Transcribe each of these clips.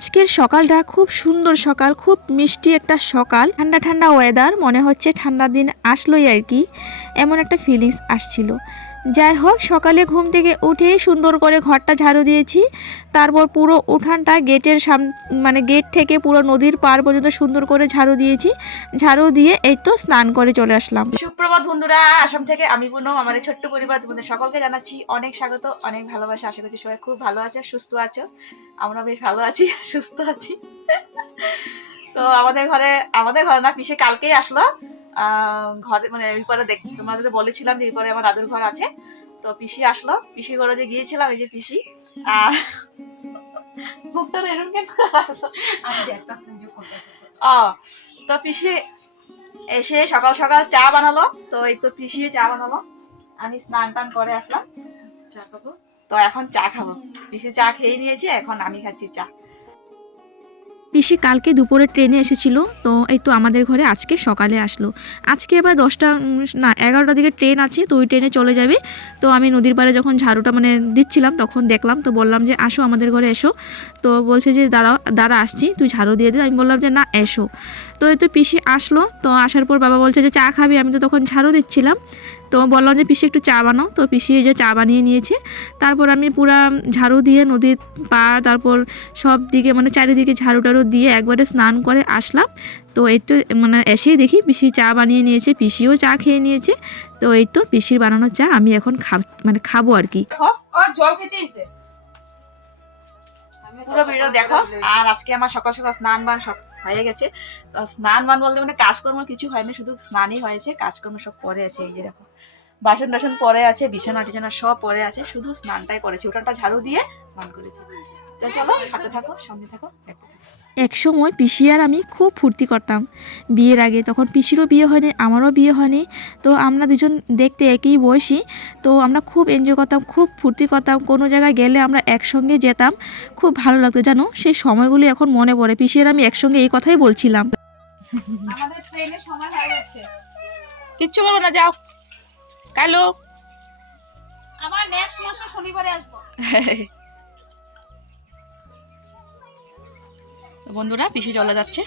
আজকের সকালটা খুব সুন্দর সকাল, খুব মিষ্টি একটা সকাল। ঠান্ডা ঠান্ডা ওয়েদার মনে হচ্ছে ঠান্ডা দিন আসলোই আর কি। এমন একটা ফিলিংস আসছিল। যাই হোক, সকালে ঘুম থেকে উঠেই সুন্দর করে ঘরটা ঝাড়ু দিয়েছি। তারপর পুরো উঠানটা গেটের সাম মানে গেট থেকে পুরো নদীর পার পর্যন্ত সুন্দর করে ঝাড়ু দিয়েছি। ঝাড়ু দিয়ে এই তো স্নান করে চলে আসলাম। সুপ্রভাত বন্ধুরা, আসাম থেকে আমি পুনম, আমার ছোট্ট পরিবার তোমাদের সকলকে জানাচ্ছি অনেক স্বাগত, অনেক ভালোবাসা। আশা করছি সবাই খুব ভালো আছে, সুস্থ আছো। আমরা বেশ ভালো আছি, সুস্থ আছি। তো আমাদের ঘরে আমাদের ঘরে না, পিসে কালকেই আসলো। ঘরে মানে এরপরে দেখ তোমাদের বলেছিলাম যে এরপরে আমার দাদুর ঘর আছে। তো পিসি আসলো পিসির ঘরে যে গিয়েছিলাম এই যে পিসি। আর মুখটা এরকম কেন? ও তো পিসি এসে সকাল সকাল চা বানালো তো এই তো পিসি চা বানালো। আমি স্নান টান করে আসলাম। চা খাব তো এখন চা খাব। পিসি চা খেয়ে নিয়েছে এখন আমি খাচ্ছি চা। পিসি কালকে দুপুরে ট্রেনে এসেছিল, তো এই তো আমাদের ঘরে আজকে সকালে আসলো। আজকে এবার দশটা, না এগারোটার দিকে ট্রেন আছে, তো ওই ট্রেনে চলে যাবে। তো আমি নদীর পাড়ে যখন ঝাড়ুটা মানে দিচ্ছিলাম, তখন দেখলাম, তো বললাম যে, আসো আমাদের ঘরে এসো। তো বলছে যে, দাঁড়াও, দাঁড়া, আসছি, তুই ঝাড়ু দিয়ে দে। আমি বললাম যে, না, এসো। তো এই তো পিসি আসলো, তো আসার পর বাবা বলছে যে, চা খাবি? আমি তো তখন ঝাড়ু দিচ্ছিলাম। তো বললাম যে পিসি একটু চা বানাও। তো পিসি এই যে চা বানিয়ে নিয়েছে। তারপর আমি পুরা ঝাড়ু দিয়ে নদীর পাড় তারপর সব দিকে মানে চারিদিকে ঝাড়ু টাড়ু দিয়ে একবারে স্নান করে আসলাম। তো এই তো মানে এসেই দেখি পিসি চা বানিয়ে নিয়েছে পিসিও চা খেয়ে নিয়েছে। তো এই তো পিসির বানানো চা আমি এখন খাব মানে খাব আর কি। জল খেতে পুরো ভিডিও দেখো। আর আজকে আমার সকাল সকাল স্নান বান সব হয়ে গেছে। স্নান বান বলতে মানে কাজকর্ম কিছু হয়নি শুধু স্নানই হয়েছে কাজকর্ম সব পরে আছে এই যে দেখো। বাসন টাসন পরে আছে বিছানা টিছানা সব পরে আছে শুধু স্নানটাই করেছে। উঠানটা ঝাড়ু দিয়ে স্নান করেছে। চলো সাথে থাকো সঙ্গে থাকো এক সময় পিসি আর আমি খুব ফুর্তি করতাম। বিয়ের আগে তখন পিসিরও বিয়ে হয়নি আমারও বিয়ে হয়নি। তো আমরা দুজন দেখতে একই বয়সী তো আমরা খুব এনজয় করতাম খুব ফুর্তি করতাম। কোনো জায়গায় গেলে আমরা একসঙ্গে যেতাম খুব ভালো লাগতো। জানো সেই সময়গুলি এখন মনে পড়ে। পিসি আর আমি একসঙ্গে এই কথাই বলছিলাম। কিচ্ছু করব না যাও। কালো। আবার নেক্সট মাসে শনিবারে আসব। বন্ধুরা পিসি চলে যাচ্ছে।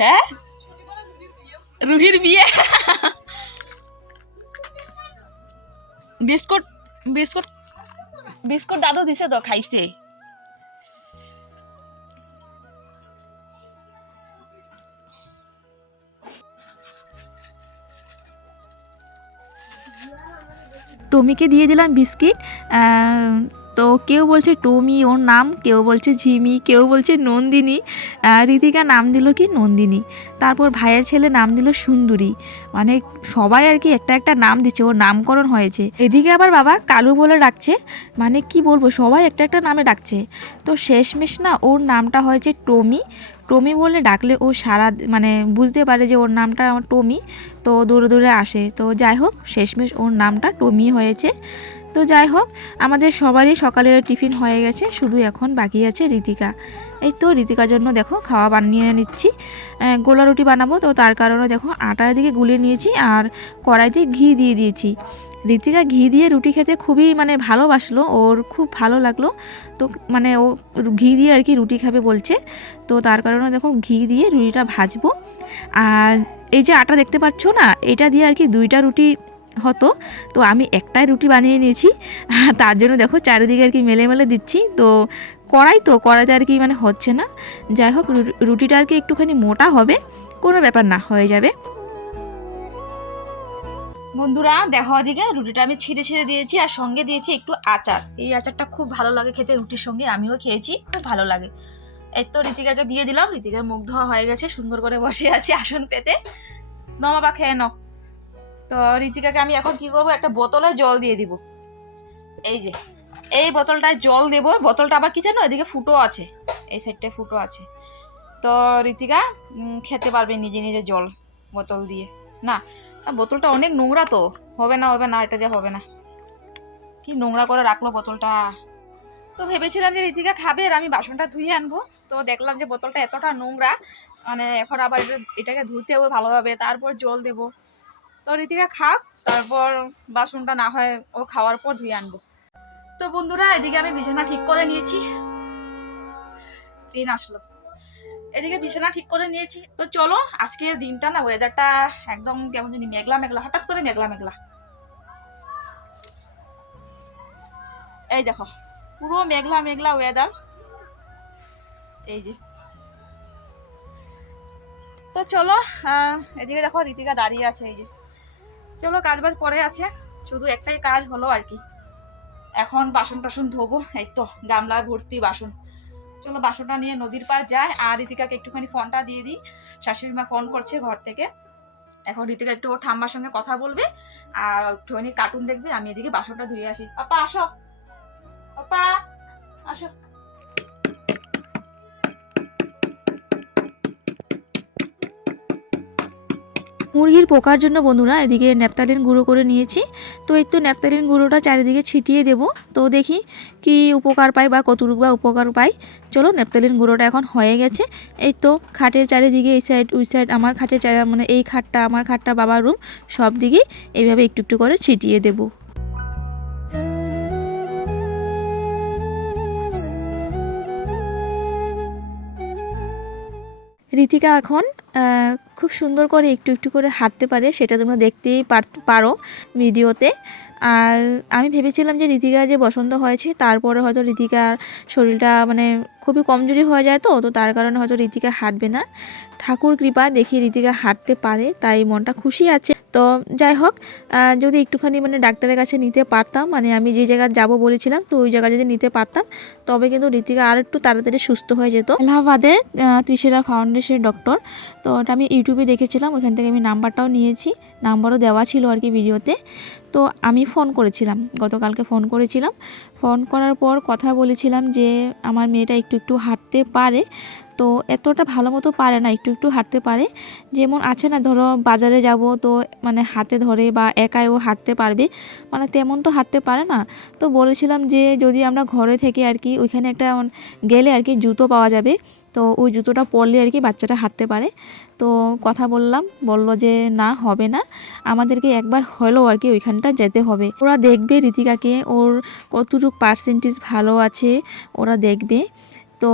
হ্যাঁ? রুহির বিয়ে? বিস্কুট বিস্কুট বিস্কুট দাদু দিছে তো খাইছে। টমিকে দিয়ে দিলাম বিস্কিট তো কেউ বলছে টমি ওর নাম, কেউ বলছে ঝিমি, কেউ বলছে নন্দিনী ঋতিকা নাম দিল কি নন্দিনী। তারপর ভাইয়ের ছেলে নাম দিল সুন্দরী। মানে সবাই আর কি একটা একটা নাম দিচ্ছে, ওর নামকরণ হয়েছে। এদিকে আবার বাবা কালু বলে ডাকছে মানে কি বলব, সবাই একটা একটা নামে ডাকছে। তো শেষমেশ না ওর নামটা হয়েছে টমি টমি বলে ডাকলে ও সারা মানে বুঝতে পারে যে ওর নামটা আমার টমি, তো দূরে দূরে আসে। তো যাই হোক, শেষমেশ ওর নামটা টমি হয়েছে। তো যাই হোক, আমাদের সবারই সকালের টিফিন হয়ে গেছে, শুধু এখন বাকি আছে ঋতিকা এই তো ঋতিকার জন্য দেখো খাওয়া বানিয়ে নিচ্ছি। গোলা রুটি বানাবো, তো তার কারণে দেখো আটার দিকে গুলিয়ে নিয়েছি আর কড়াইতে ঘি দিয়ে দিয়েছি। ঋতিকা ঘি দিয়ে রুটি খেতে খুবই মানে ভালোবাসলো, ওর খুব ভালো লাগল। তো মানে ও ঘি দিয়ে আর কি রুটি খাবে বলছে। তো তার কারণে দেখো ঘি দিয়ে রুটিটা ভাজবো। আর এই যে আটা দেখতে পাচ্ছ না, এটা দিয়ে আর কি দুইটা রুটি হতো। তো আমি একটাই রুটি বানিয়ে নিয়েছি। তার জন্য দেখো চারিদিকে আর কি মেলে মেলে দিচ্ছি। তো কড়াই তো, কড়াইতে আর কি মানে হচ্ছে না। যাই হোক রুটিটা আর কি একটুখানি মোটা হবে, কোনো ব্যাপার না, হয়ে যাবে। বন্ধুরা, দেখো ওদিকে রুটিটা আমি ছিঁড়ে ছিঁড়ে দিয়েছি আর সঙ্গে দিয়েছি একটু আচার। এই আচারটা খুব ভালো লাগে খেতে, রুটির সঙ্গে আমিও খেয়েছি, খুব ভালো লাগে। এই তো ঋতিকাকে দিয়ে দিলাম, ঋতিকার মুখ ধোয়া হয়ে গেছে, সুন্দর করে বসে আছি আসন পেতে। নমাবা খেয়ে নাও। তো ঋতিকাকে আমি এখন কি করব, একটা বোতলে জল দিয়ে দিব। এই যে, এই বোতলটায় জল দেব, বোতলটা আবার কি জানো, এদিকে ফুটো আছে, এই সাইডটায় ফুটো আছে। তো ঋতিকা খেতে পারবে নিজে নিজে জল বোতল দিয়ে। না বোতলটা অনেক নোংরা তো। হবে না হবে না, এটা দিয়ে হবে না। কি নোংরা করে রাখল বোতলটা? তো ভেবেছিলাম যে ঋতিকা খাবে আর আমি বাসনটা ধুয়ে আনব। তো দেখলাম যে বোতলটা এতটা নোংরা মানে এখন আবার এটা- এটাকে ধুতে হবে ভালোভাবে, তারপর জল দেবো। তো ঋতিকা খাক, তারপর বাসনটা না হয় ও খাওয়ার পর ধুয়ে আনব। তো বন্ধুরা, এদিকে আমি বিছানা ঠিক করে নিয়েছি। ট্রেন আসলো। এদিকে বিছানা ঠিক করে নিয়েছি। তো চলো, আজকের দিনটা না ওয়েদারটা একদম কেমন জানি মেঘলা মেঘলা, হঠাৎ করে মেঘলা মেঘলা। এই দেখো, পুরো মেঘলা মেঘলা ওয়েদার এই যে। তো চলো এদিকে দেখো রীতিকা দাঁড়িয়ে আছে, এই যে। চলো কাজ বাজ পরে আছে, শুধু একটাই কাজ হলো আর কি। এখন বাসন টাসন ধোবো, এই তো, গামলা, ভর্তি, বাসন। চলো বাসনটা নিয়ে নদীর পার যায় আর ঋতিকাকে একটুখানি ফোনটা দিয়ে দিই। শাশুড়ি মা ফোন করছে ঘর থেকে। এখন ঋতিকা একটু ওর ঠাম্মার সঙ্গে কথা বলবে। আর একটুখানি কার্টুন দেখবে। আমি এদিকে বাসনটা ধুয়ে আসি। পাপা, আসো। পাপা, আসো। মুরগির পোকার জন্য বন্ধুরা এদিকে ন্যাপতালিন গুঁড়ো করে নিয়েছি। তো একটু ন্যাপতালিন গুঁড়োটা চারিদিকে ছিটিয়ে দেব। তো দেখি কি উপকার পাই বা কতটুকু বা উপকার পাই। চলো ন্যাপতালিন গুঁড়োটা এখন হয়ে গেছে। এই তো খাটের চারিদিকে এই সাইড ওই সাইড আমার খাটের চারি মানে এই খাটটা, আমার খাটটা বাবার রুম সব দিকেই এইভাবে একটু একটু করে ছিটিয়ে দেবো। রীতিকা এখন খুব সুন্দর করে একটু একটু করে হাঁটতে পারে, সেটা তোমরা দেখতেই পারো ভিডিওতে। আর আমি ভেবেছিলাম যে রীতিকার যে বসন্ত হয়েছে, তারপরে হয়তো রীতিকার শরীরটা মানে খুবই কমজোরি হয়ে যায় তো তো তার কারণে হয়তো রীতিকা হাঁটবে না। ঠাকুর কৃপা দেখি রীতিকা হাঁটতে পারে, তাই মনটা খুশি আছে। তো যাই হোক যদি একটুখানি মানে ডাক্তারের কাছে নিতে পারতাম মানে আমি যে জায়গায় যাব বলেছিলাম, তো ওই জায়গায় যদি নিতে পারতাম, তবে কিন্তু রীতিকা আর একটু তাড়াতাড়ি সুস্থ হয়ে যেত। এলাহাবাদের ত্রিশেরা ফাউন্ডেশনের ডক্টর তো ওটা আমি ইউটিউবে দেখেছিলাম, ওখান থেকে আমি নাম্বারটাও নিয়েছি, নাম্বারও দেওয়া ছিল আর কি ভিডিওতে। তো আমি ফোন করেছিলাম, গতকালকে ফোন করেছিলাম। ফোন করার পর কথা বলেছিলাম যে, আমার মেয়েটা একটু একটু হাঁটতে পারে তো এতটা ভালো মতো পারে না, একটু একটু হাঁটতে পারে। যেমন আছে না, ধরো বাজারে যাব তো মানে হাতে ধরে বা একাই ও হাঁটতে পারবে মানে তেমন তো হাঁটতে পারে না। তো বলেছিলাম যে যদি আমরা ঘরে থেকে আর কি ওইখানে একটা গেলে আর কি জুতো পাওয়া যাবে, তো ওই জুতোটা পরলে আর কি বাচ্চাটা হাঁটতে পারে। তো কথা বললাম, বলল যে না, হবে না। আমাদেরকে একবার হলেও আর কি ওইখানটা যেতে হবে। ওরা দেখবে রীতিকাকে, ওর কতটুকু পার্সেন্টেজ ভালো আছে, ওরা দেখবে। তো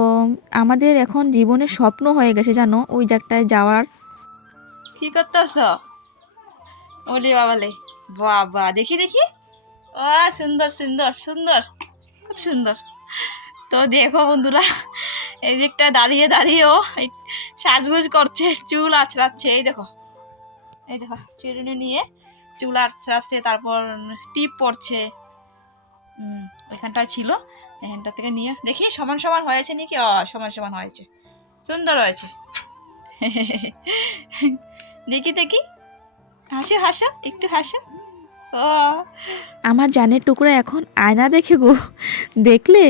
আমাদের এখন জীবনের স্বপ্ন হয়ে গেছে, জানো? ওই জায়গাটায় যাওয়ার। কি করতেছ? ওলে বাবালে। বাবা দেখি দেখি। ও, সুন্দর সুন্দর সুন্দর। খুব সুন্দর। তো দেখো বন্ধুরা এই দিকটা দাঁড়িয়ে দাঁড়িয়ে ও এই সাজগুজ করছে, চুল আছড়াচ্ছে। এই দেখো এই দেখো, চিরুনি নিয়ে চুল আছড়াচ্ছে, তারপর টিপ পড়ছে ওইখানটায় ছিল। এখানটা থেকে নিয়ে দেখি, সমান সমান হয়েছে নাকি? ও সমান সমান হয়েছে। সুন্দর হয়েছে। দেখি দেখি। হাসো হাসো, একটু হাসো। আমার জানের টুকরা এখন আয়না দেখে গো। দেখলে?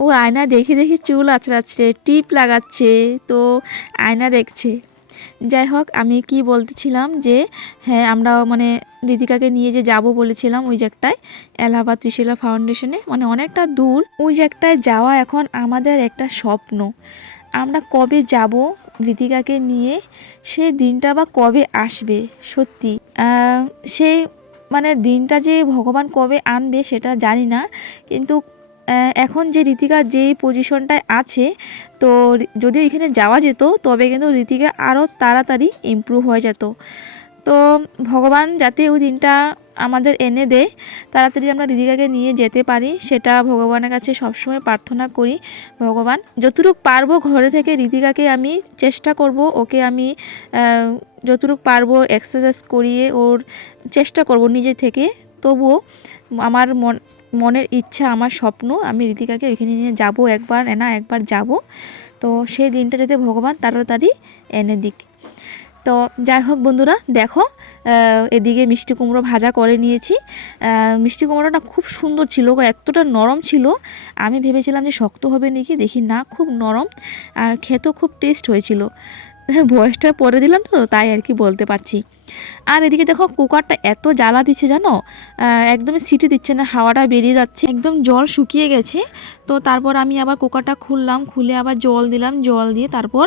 ও আয়না দেখে দেখে চুল আছড়াচ্ছে, টিপ লাগাচ্ছে, তো আয়না দেখছে। যাই হোক, আমি কি বলতেছিলাম যে হ্যাঁ আমরা মানে রিতিকাকে নিয়ে যে যাব বলেছিলাম ওই জায়গাটায় এলাহাবাদ ত্রিশিলা ফাউন্ডেশনে মানে অনেকটা দূর। ওই জায়গাটায় যাওয়া এখন আমাদের একটা স্বপ্ন। আমরা কবে যাব ঋতিকাকে নিয়ে? সে দিনটা বা কবে আসবে? সত্যি। সেই মানে দিনটা যে ভগবান কবে আনবে সেটা জানি না, কিন্তু এখন যে ঋতিকা যেই পজিশনটায় আছে, তো যদি এখানে যাওয়া যেত, তবে কিন্তু ঋতিকা আরও তাড়াতাড়ি ইমপ্রুভ হয়ে যেত। তো ভগবান যাতে ওই দিনটা আমাদের এনে দেয় তাড়াতাড়ি আমরা ঋতিকাকে নিয়ে যেতে পারি, সেটা ভগবানের কাছে সবসময় প্রার্থনা করি। ভগবান, যতটুকু পারব ঘরে থেকে ঋতিকাকে আমি চেষ্টা করব, ওকে আমি যতটুকু পারব এক্সারসাইজ করিয়ে ওর চেষ্টা করব নিজে থেকে। তবুও আমার মন মনের ইচ্ছা, আমার স্বপ্ন, আমি ঋতিকাকে ওইখানে নিয়ে যাব একবার না একবার যাব। তো সেই দিনটা যাতে ভগবান তাড়াতাড়ি এনে দিক। তো যাই হোক বন্ধুরা, দেখো এদিকে মিষ্টি কুমড়ো ভাজা করে নিয়েছি। মিষ্টি কুমড়োটা খুব সুন্দর ছিল এতটা নরম ছিল। আমি ভেবেছিলাম যে শক্ত হবে নাকি, দেখি না, খুব নরম। আর খেতেও খুব টেস্ট হয়েছিল। বয়সটা পরে দিলাম তো, তাই আর কি বলতে পারছি। আর এদিকে দেখো কুকারটা এত জ্বালা দিচ্ছে জানো? একদমই সিটি দিচ্ছে না, হাওয়াটা বেরিয়ে যাচ্ছে। একদম জল শুকিয়ে গেছে। তো তারপর আমি আবার কুকারটা খুললাম, খুলে আবার জল দিলাম, জল দিয়ে তারপর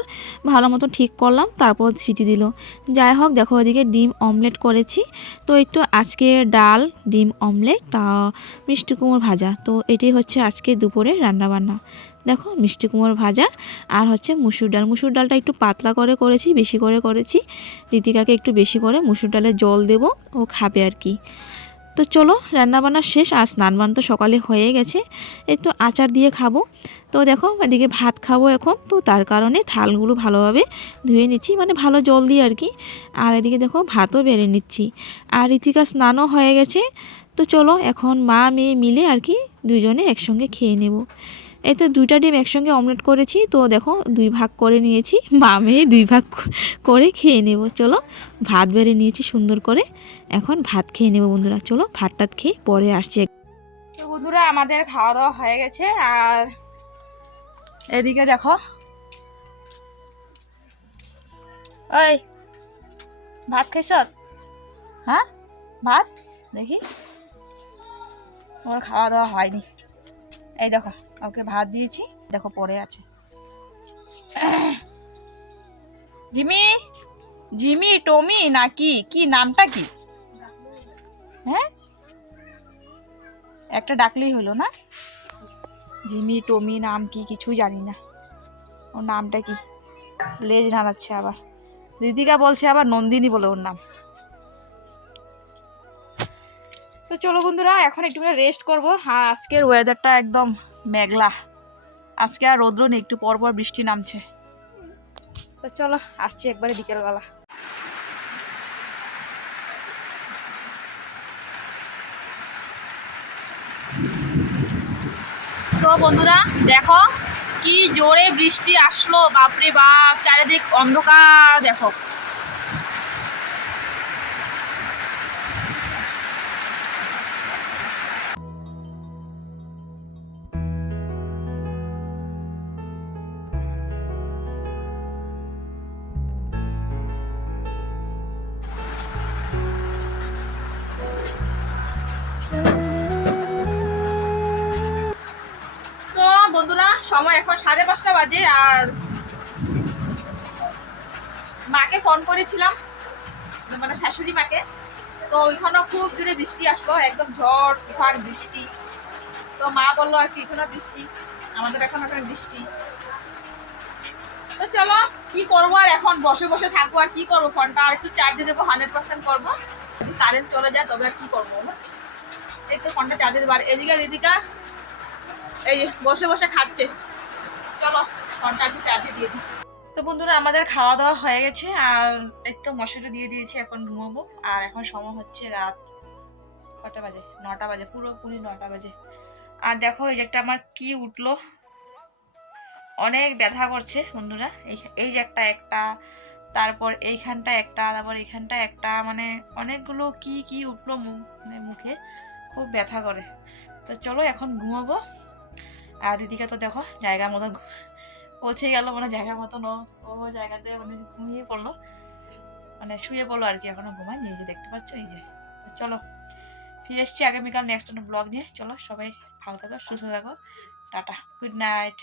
ভালো মতো ঠিক করলাম, তারপর সিটি দিল। যাই হোক, দেখো এদিকে ডিম অমলেট করেছি। তো একটু আজকে ডাল, ডিম অমলেট, তা মিষ্টি কুমড়ো ভাজা। তো এটাই হচ্ছে আজকে দুপুরে রান্নাবান্না। দেখো মিষ্টি কুমড়ো ভাজা আর হচ্ছে মুসুর ডাল। মুসুর ডালটা একটু পাতলা করে করেছি, বেশি করে করেছি। রীতিকাকে একটু বেশি করে মুসুর ডালে জল দেবো, ও খাবে আর কি। তো চলো, রান্নাবান্না শেষ, আর স্নান বান তো সকালে হয়ে গেছে এই তো আচার দিয়ে খাব। তো দেখো, এদিকে ভাত খাব এখন, তো তার কারণে থালগুলো ভালোভাবে ধুয়ে নিচ্ছি মানে ভালো জল দিয়ে আর কি। আর এদিকে দেখো, ভাতও বেড়ে নিচ্ছি। আর রীতিকা স্নানও হয়ে গেছে, তো চলো, এখন মা, মেয়ে মিলে আর কি দুজনে একসঙ্গে খেয়ে নেব। এই তো দুইটা ডিম একসঙ্গে অমলেট করেছি, তো দেখো দুই ভাগ করে নিয়েছি। মা মেয়ে দুই ভাগ করে খেয়ে নেব। চলো, ভাত বেড়ে নিয়েছি সুন্দর করে। এখন ভাত খেয়ে নেব বন্ধুরা, চলো ভাত টাত খেয়ে পরে আসছি। তো বন্ধুরা, আমাদের খাওয়া দাওয়া হয়ে গেছে, আর এদিকে দেখো। ওই ভাত খাইছ হ্যাঁ? ভাত? দেখি। ওর খাওয়া দাওয়া হয়নি। এই দেখো। ওকে ভাত দিয়েছি। দেখো পরে আছে। জিমি? জিমি, টমি নাকি? কি, নামটা কি? হ্যাঁ? একটা ডাকলেই হলো না? জিমি, টমি নাম কি কিছুই জানি না। ওর নামটা কি? লেজ নাড়াচ্ছে আবার। রিদিকা বলছে আবার নন্দিনী বলে ওর নাম। তো চলো বন্ধুরা, এখন একটু রেস্ট করব। আর আজকের ওয়েদারটা একদম মেঘলা। আজকে আর রৌদ্র নেই একটু পর পর বৃষ্টি নামছে। তো চলো আসছি একবারে বিকেলবেলা। তো বন্ধুরা দেখো কি জোরে বৃষ্টি আসলো বাপরে বাপ চারিদিক অন্ধকার দেখো। সময় এখন সাড়ে পাঁচটা বাজে আর মাকে ফোন করেছিলাম মানে শাশুড়ি মাকে। তো ওইখানেও খুব জোরে বৃষ্টি আসলো, একদম ঝড়, তুফান, বৃষ্টি। তো মা বলল আর কি, এখানে বৃষ্টি, আমাদের এখন এখন বৃষ্টি। তো চলো, কি করব আর এখন? বসে বসে থাকব আর কি করব? ফোনটা আর একটু চার্জে দেবো হান্ড্রেড পার্সেন্ট করব। যদি কারেন্ট চলে যায়, তবে আর কি করব? এই তো ফোনটা চার্জে দেবো। আর এদিকে রিদিকা এই যে, বসে বসে খাচ্ছে। চলো তো বন্ধুরা, আমাদের খাওয়া দাওয়া হয়ে গেছে, আর একটু মশারি দিয়ে দিয়েছি, এখন ঘুমাবো। আর এখন সময় হচ্ছে রাত কটা বাজে? নটা বাজে, পুরোপুরি নটা বাজে। আর দেখো, এই যে একটা আমার কি উঠল। অনেক ব্যথা করছে, বন্ধুরা। এই যে একটা একটা, তারপর এইখানটা একটা, তারপর এইখানটা একটা মানে অনেকগুলো কি কি উঠল মানে মুখে। খুব ব্যথা করে। তো চলো, এখন ঘুমাবো। আর দিদিকে তো দেখো, জায়গা মতো পৌঁছে গেল মানে জায়গা মতন ও জায়গাতে মানে ঘুমিয়ে পড়ল। মানে শুয়ে পড়ল আর কি, এখনও ঘুমায় এই যে দেখতে পাচ্ছ, এই যে। চলো, ফিরে এসছি আগামীকাল নেক্সট ব্লগ নিয়ে। চলো সবাই ভালো থাকো, সুস্থ থাকো। Tata good night